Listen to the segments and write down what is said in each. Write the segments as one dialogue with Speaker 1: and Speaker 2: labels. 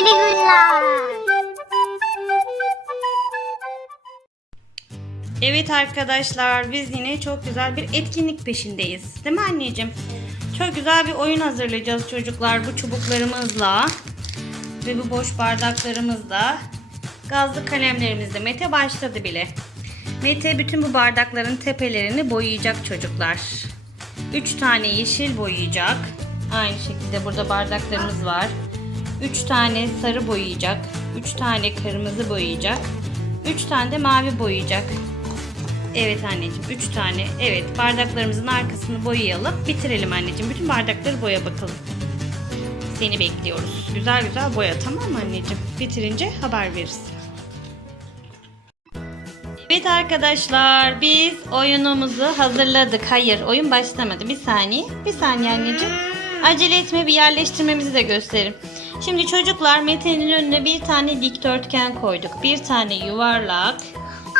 Speaker 1: Hayırlı günler.
Speaker 2: Evet arkadaşlar biz yine çok güzel bir etkinlik peşindeyiz. Değil mi anneciğim? Çok güzel bir oyun hazırlayacağız çocuklar bu çubuklarımızla. Ve bu boş bardaklarımızla. Gazlı kalemlerimizle. Mete başladı bile. Mete bütün bu bardakların tepelerini boyayacak çocuklar. 3 tane yeşil boyayacak. Aynı şekilde burada bardaklarımız var. 3 tane sarı boyayacak. 3 tane kırmızı boyayacak. 3 tane de mavi boyayacak. Evet anneciğim 3 tane. Evet bardaklarımızın arkasını boyayalım. Bitirelim anneciğim. Bütün bardakları boya bakalım. Seni bekliyoruz. Güzel güzel boya tamam mı anneciğim? Bitirince haber veririz. Evet arkadaşlar biz oyunumuzu hazırladık. Hayır oyun başlamadı. Bir saniye. Bir saniye anneciğim. Acele etme bir yerleştirmemizi de göstereyim. Şimdi çocuklar Mete'nin önüne bir tane dikdörtgen koyduk. Bir tane yuvarlak.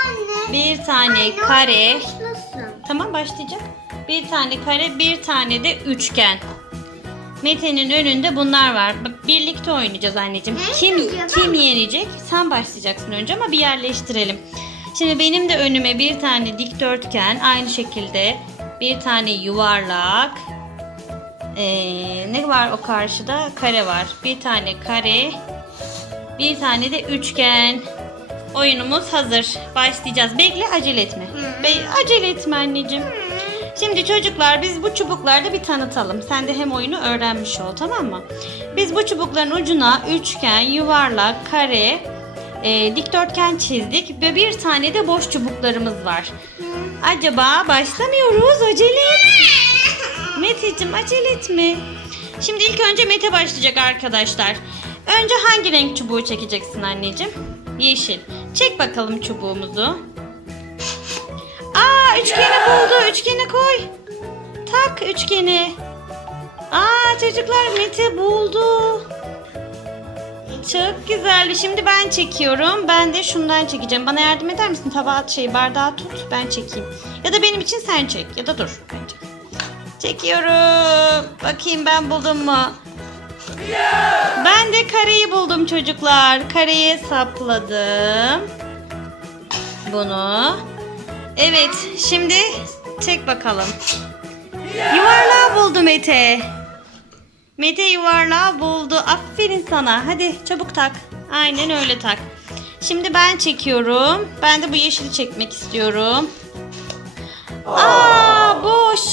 Speaker 1: Anne.
Speaker 2: Bir tane kare.
Speaker 1: Başlasın.
Speaker 2: Tamam başlayacak. Bir tane kare, bir tane de üçgen. Mete'nin önünde bunlar var. Birlikte oynayacağız anneciğim.
Speaker 1: Ne
Speaker 2: Kim kim yenecek? Sen başlayacaksın önce ama bir yerleştirelim. Şimdi benim de önüme bir tane dikdörtgen, aynı şekilde bir tane yuvarlak. Ee, ne var o karşıda? Kare var. Bir tane kare, bir tane de üçgen. Oyunumuz hazır. Başlayacağız. Bekle acele etme. Be- acele etme anneciğim. Şimdi çocuklar biz bu çubuklarda bir tanıtalım. Sen de hem oyunu öğrenmiş ol tamam mı? Biz bu çubukların ucuna üçgen, yuvarlak, kare, e, dikdörtgen çizdik ve bir tane de boş çubuklarımız var. Acaba başlamıyoruz acele et. Meteciğim acele etme. Şimdi ilk önce Mete başlayacak arkadaşlar. Önce hangi renk çubuğu çekeceksin anneciğim? Yeşil. Çek bakalım çubuğumuzu. Aa üçgeni buldu. Üçgeni koy. Tak üçgeni. Aa çocuklar Mete buldu. Çok güzel. Şimdi ben çekiyorum. Ben de şundan çekeceğim. Bana yardım eder misin? Tabağı şey bardağı tut. Ben çekeyim. Ya da benim için sen çek. Ya da dur. Ben çek. Çekiyorum. Bakayım ben buldum mu? Ben de kareyi buldum çocuklar. Kareye sapladım. Bunu. Evet, şimdi çek bakalım. Yuvarlağı buldu Mete. Mete yuvarlağı buldu. Aferin sana. Hadi çabuk tak. Aynen öyle tak. Şimdi ben çekiyorum. Ben de bu yeşili çekmek istiyorum. Aa,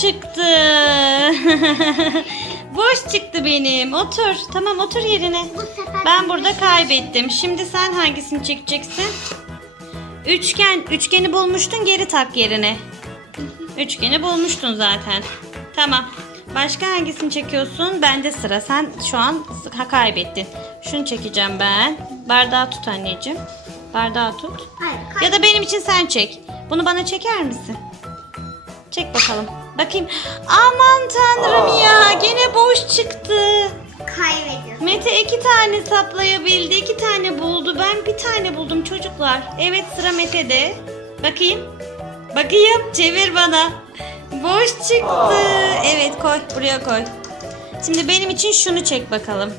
Speaker 2: çıktı. boş çıktı benim. Otur. Tamam otur yerine. Ben burada kaybettim. Şimdi sen hangisini çekeceksin? Üçgen. Üçgeni bulmuştun geri tak yerine. Üçgeni bulmuştun zaten. Tamam. Başka hangisini çekiyorsun? Bende sıra. Sen şu an kaybettin. Şunu çekeceğim ben. Bardağı tut anneciğim. Bardağı tut.
Speaker 1: Hayır,
Speaker 2: Ya da benim için sen çek. Bunu bana çeker misin? Çek bakalım. Bakayım. Aman tanrım ya. Gene boş çıktı.
Speaker 1: kaybediyorsun.
Speaker 2: Mete iki tane saplayabildi. iki tane buldu. Ben bir tane buldum çocuklar. Evet sıra Mete'de. Bakayım. Bakayım. Çevir bana. Boş çıktı. Evet koy. Buraya koy. Şimdi benim için şunu çek bakalım.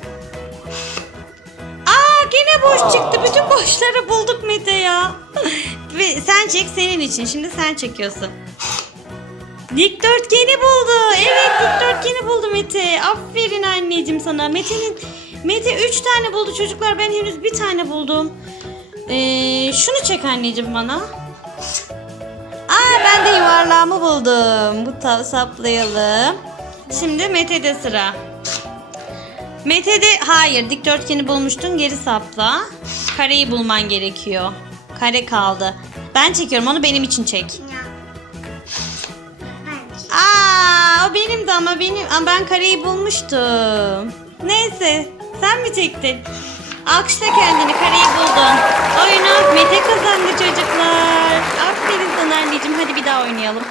Speaker 2: Aa gene boş çıktı. Bütün boşları bulduk Mete ya. Ve sen çek senin için. Şimdi sen çekiyorsun. Dikdörtgeni buldu. Evet dikdörtgeni buldu Mete. Aferin anneciğim sana. Mete'nin Mete 3 tane buldu çocuklar. Ben henüz bir tane buldum. Ee, şunu çek anneciğim bana. Aa ben de yuvarlağımı buldum. Bu ta- saplayalım. Şimdi Mete'de sıra. Mete'de hayır dikdörtgeni bulmuştun geri sapla. Kareyi bulman gerekiyor. Kare kaldı. Ben çekiyorum onu benim için çek.
Speaker 1: Ya.
Speaker 2: Benim de ama benim ama ben kareyi bulmuştum. Neyse, sen mi çektin? Alkışla kendini, kareyi buldun. Oyunu Mete kazandı çocuklar. Aferin sana anneciğim, hadi bir daha oynayalım.